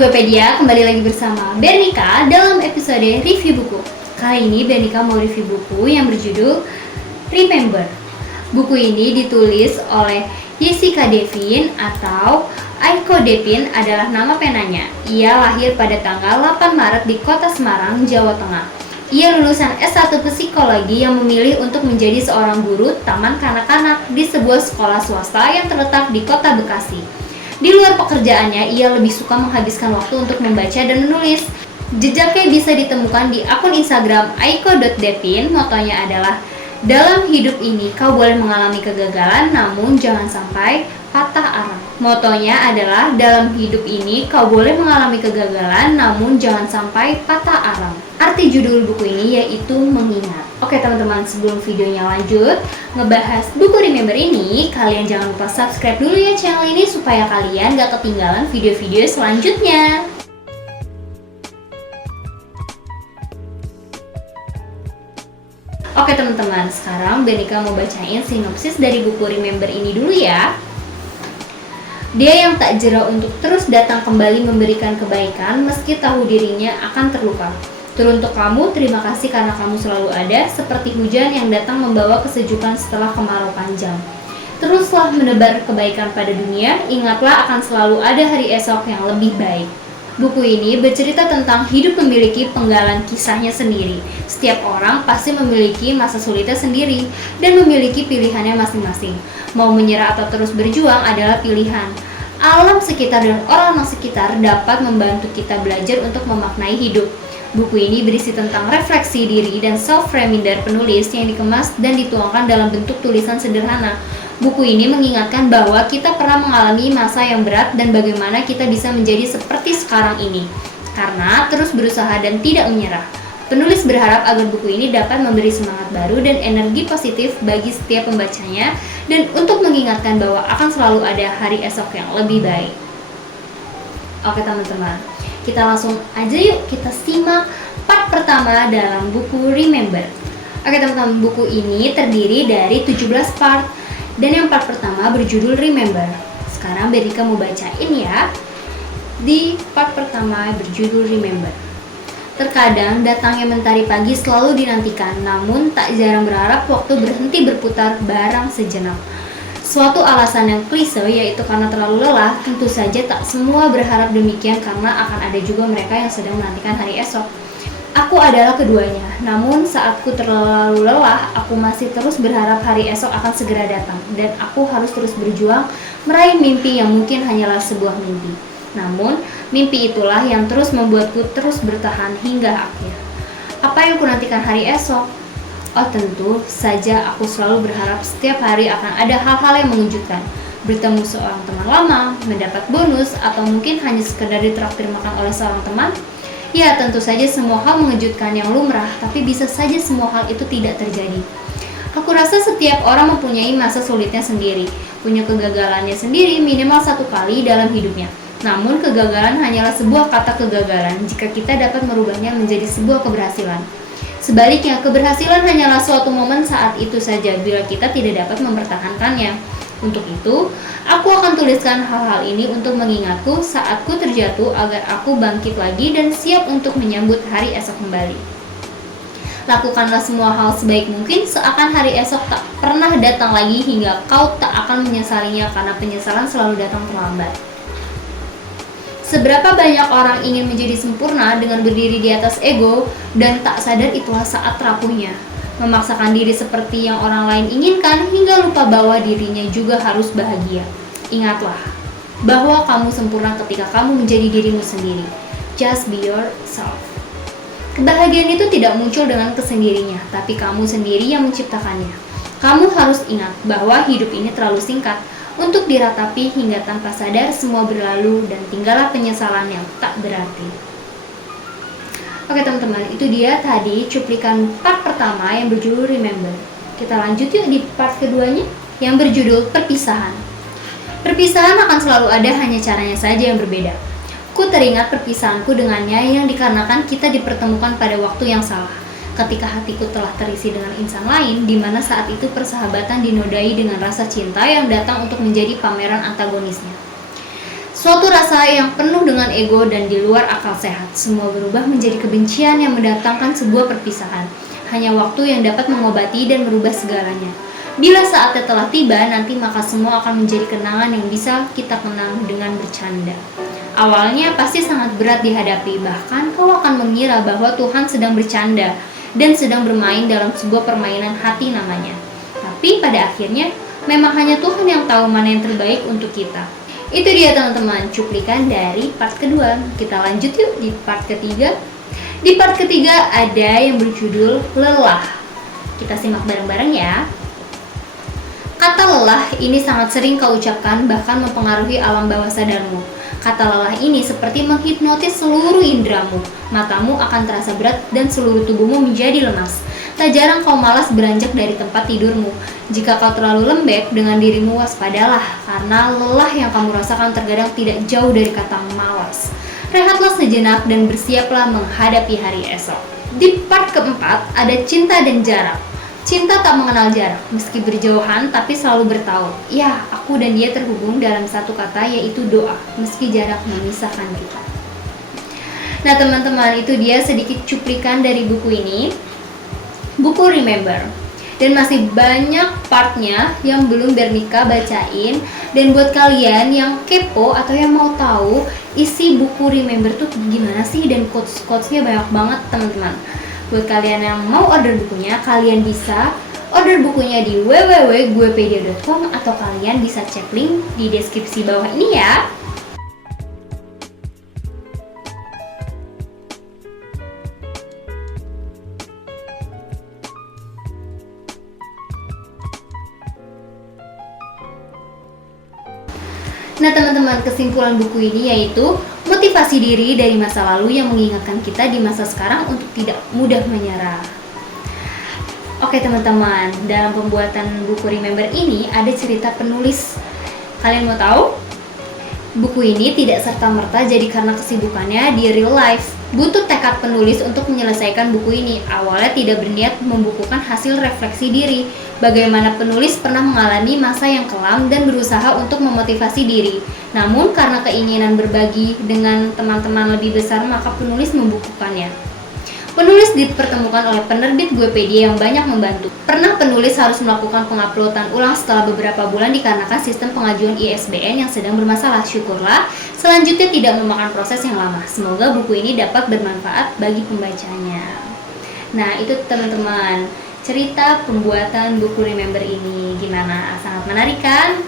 Bukupedia, kembali lagi bersama Bernika dalam episode review buku. Kali ini Bernika mau review buku yang berjudul Remember. Buku ini ditulis oleh Jessica Devin atau Aiko Devin adalah nama penanya. Ia lahir pada tanggal 8 Maret di kota Semarang, Jawa Tengah. Ia lulusan S1 Psikologi yang memilih untuk menjadi seorang guru taman kanak-kanak di sebuah sekolah swasta yang terletak di kota Bekasi. Di luar pekerjaannya, ia lebih suka menghabiskan waktu untuk membaca dan menulis. Jejaknya bisa ditemukan di akun Instagram aiko.devin. Motonya adalah, dalam hidup ini kau boleh mengalami kegagalan, namun jangan sampai patah arang. Motonya adalah, dalam hidup ini kau boleh mengalami kegagalan, namun jangan sampai patah arang. Arti judul buku ini yaitu mengingat. Oke teman-teman, sebelum videonya lanjut ngebahas buku Remember ini, kalian jangan lupa subscribe dulu ya channel ini supaya kalian gak ketinggalan video-video selanjutnya. Oke teman-teman, sekarang Bernika mau bacain sinopsis dari buku Remember ini dulu ya. Dia yang tak jera untuk terus datang kembali memberikan kebaikan meski tahu dirinya akan terluka. Teruntuk kamu, terima kasih karena kamu selalu ada, seperti hujan yang datang membawa kesejukan setelah kemarau panjang. Teruslah menebar kebaikan pada dunia, ingatlah akan selalu ada hari esok yang lebih baik. Buku ini bercerita tentang hidup memiliki penggalan kisahnya sendiri. Setiap orang pasti memiliki masa sulitnya sendiri dan memiliki pilihannya masing-masing. Mau menyerah atau terus berjuang adalah pilihan. Alam sekitar dan orang-orang sekitar dapat membantu kita belajar untuk memaknai hidup. Buku ini berisi tentang refleksi diri dan self-reminder penulis yang dikemas dan dituangkan dalam bentuk tulisan sederhana. Buku ini mengingatkan bahwa kita pernah mengalami masa yang berat dan bagaimana kita bisa menjadi seperti sekarang ini, karena terus berusaha dan tidak menyerah. Penulis berharap agar buku ini dapat memberi semangat baru dan energi positif bagi setiap pembacanya dan untuk mengingatkan bahwa akan selalu ada hari esok yang lebih baik. Oke teman-teman, kita langsung aja yuk kita simak part pertama dalam buku Remember. Oke teman-teman, buku ini terdiri dari 17 part dan yang part pertama berjudul Remember. Sekarang Bernika mau bacain ya. Di part pertama berjudul Remember. Terkadang datangnya mentari pagi selalu dinantikan, namun tak jarang berharap waktu berhenti berputar barang sejenak. Suatu alasan yang klise yaitu karena terlalu lelah. Tentu saja tak semua berharap demikian karena akan ada juga mereka yang sedang menantikan hari esok. Aku adalah keduanya, namun saat ku terlalu lelah, aku masih terus berharap hari esok akan segera datang dan aku harus terus berjuang meraih mimpi yang mungkin hanyalah sebuah mimpi. Namun, mimpi itulah yang terus membuatku terus bertahan hingga akhir. Apa yang ku nantikan hari esok? Oh tentu saja aku selalu berharap setiap hari akan ada hal-hal yang mengejutkan. Bertemu seorang teman lama, mendapat bonus, atau mungkin hanya sekedar ditraktir makan oleh seorang teman. Ya tentu saja semua hal mengejutkan yang lumrah, tapi bisa saja semua hal itu tidak terjadi. Aku rasa setiap orang mempunyai masa sulitnya sendiri, punya kegagalannya sendiri minimal satu kali dalam hidupnya. Namun kegagalan hanyalah sebuah kata kegagalan jika kita dapat merubahnya menjadi sebuah keberhasilan. Sebaliknya, keberhasilan hanyalah suatu momen saat itu saja bila kita tidak dapat mempertahankannya. Untuk itu, aku akan tuliskan hal-hal ini untuk mengingatku saat ku terjatuh agar aku bangkit lagi dan siap untuk menyambut hari esok kembali. Lakukanlah semua hal sebaik mungkin seakan hari esok tak pernah datang lagi hingga kau tak akan menyesalinya karena penyesalan selalu datang terlambat. Seberapa banyak orang ingin menjadi sempurna dengan berdiri di atas ego dan tak sadar itulah saat rapuhnya. Memaksakan diri seperti yang orang lain inginkan hingga lupa bahwa dirinya juga harus bahagia. Ingatlah bahwa kamu sempurna ketika kamu menjadi dirimu sendiri. Just be yourself. Kebahagiaan itu tidak muncul dengan kesendirinya, tapi kamu sendiri yang menciptakannya. Kamu harus ingat bahwa hidup ini terlalu singkat untuk diratapi hingga tanpa sadar semua berlalu dan tinggallah penyesalan yang tak berarti. Oke teman-teman, itu dia tadi cuplikan part pertama yang berjudul Remember. Kita lanjut yuk di part keduanya yang berjudul Perpisahan. Perpisahan akan selalu ada, hanya caranya saja yang berbeda. Ku teringat perpisahanku dengannya yang dikarenakan kita dipertemukan pada waktu yang salah. Ketika hatiku telah terisi dengan insan lain, di mana saat itu persahabatan dinodai dengan rasa cinta yang datang untuk menjadi pameran antagonisnya. Suatu rasa yang penuh dengan ego dan di luar akal sehat. Semua berubah menjadi kebencian yang mendatangkan sebuah perpisahan. Hanya waktu yang dapat mengobati dan merubah segalanya. Bila saatnya telah tiba, nanti maka semua akan menjadi kenangan yang bisa kita kenang dengan bercanda. Awalnya pasti sangat berat dihadapi, bahkan kau akan mengira bahwa Tuhan sedang bercanda dan sedang bermain dalam sebuah permainan hati namanya. Tapi pada akhirnya, memang hanya Tuhan yang tahu mana yang terbaik untuk kita. Itu dia teman-teman, cuplikan dari part kedua. Kita lanjut yuk di part ketiga. Di part ketiga ada yang berjudul lelah. Kita simak bareng-bareng ya. Kata lelah ini sangat sering kau ucapkan, bahkan mempengaruhi alam bawah sadarmu. Kata lelah ini seperti menghipnotis seluruh indramu. Matamu akan terasa berat dan seluruh tubuhmu menjadi lemas. Tak jarang kau malas beranjak dari tempat tidurmu. Jika kau terlalu lembek dengan dirimu, waspadalah, karena lelah yang kamu rasakan terkadang tidak jauh dari kata malas. Rehatlah sejenak dan bersiaplah menghadapi hari esok. Di part keempat ada cinta dan jarak. Cinta tak mengenal jarak, meski berjauhan tapi selalu bertaut. Ya, aku dan dia terhubung dalam satu kata, yaitu doa, meski jarak memisahkan kita. Nah teman-teman, itu dia sedikit cuplikan dari buku ini, buku Remember. Dan masih banyak partnya yang belum Bernika bacain. Dan buat kalian yang kepo atau yang mau tahu isi buku Remember tuh gimana sih, dan quotes-quotesnya banyak banget teman-teman. Buat kalian yang mau order bukunya, kalian bisa order bukunya di www.guepedia.com atau kalian bisa cek link di deskripsi bawah ini ya. Nah teman-teman, kesimpulan buku ini yaitu motivasi diri dari masa lalu yang mengingatkan kita di masa sekarang untuk tidak mudah menyerah. Oke teman-teman, dalam pembuatan buku Remember ini ada cerita penulis. Kalian mau tahu? Buku ini tidak serta-merta jadi karena kesibukannya di real life. Butuh tekad penulis untuk menyelesaikan buku ini. Awalnya tidak berniat membukukan hasil refleksi diri. Bagaimana penulis pernah mengalami masa yang kelam dan berusaha untuk memotivasi diri. Namun karena keinginan berbagi dengan teman-teman lebih besar, maka penulis membukukannya. Penulis dipertemukan oleh penerbit Guepedia yang banyak membantu. Pernah penulis harus melakukan penguploadan ulang setelah beberapa bulan dikarenakan sistem pengajuan ISBN yang sedang bermasalah. Syukurlah, selanjutnya tidak memakan proses yang lama. Semoga buku ini dapat bermanfaat bagi pembacanya. Nah, itu teman-teman, cerita pembuatan buku Remember ini. Gimana? Sangat menarik kan?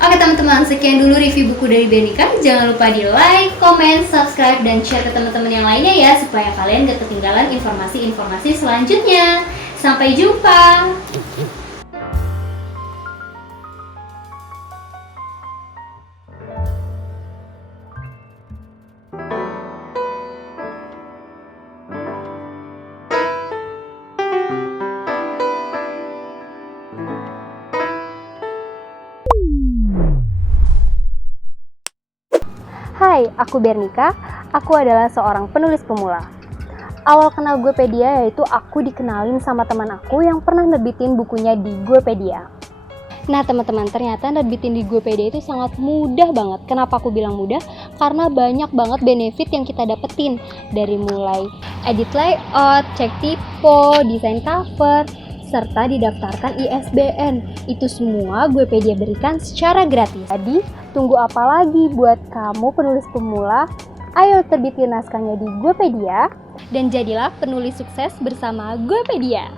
Oke teman-teman, sekian dulu review buku dari Bernika. Jangan lupa di like, comment, subscribe, dan share ke teman-teman yang lainnya ya, supaya kalian gak ketinggalan informasi-informasi selanjutnya. Sampai jumpa! Hai, aku Bernika. Aku adalah seorang penulis pemula. Awal kenal Guepedia yaitu aku dikenalin sama teman aku yang pernah nerbitin bukunya di Guepedia. Nah teman-teman, ternyata nerbitin di Guepedia itu sangat mudah banget. Kenapa aku bilang mudah? Karena banyak banget benefit yang kita dapetin. Dari mulai edit layout, cek typo, desain cover, serta didaftarkan ISBN. Itu semua Guepedia berikan secara gratis. Jadi, tunggu apa lagi buat kamu penulis pemula? Ayo terbitin naskahnya di Guepedia dan jadilah penulis sukses bersama Guepedia.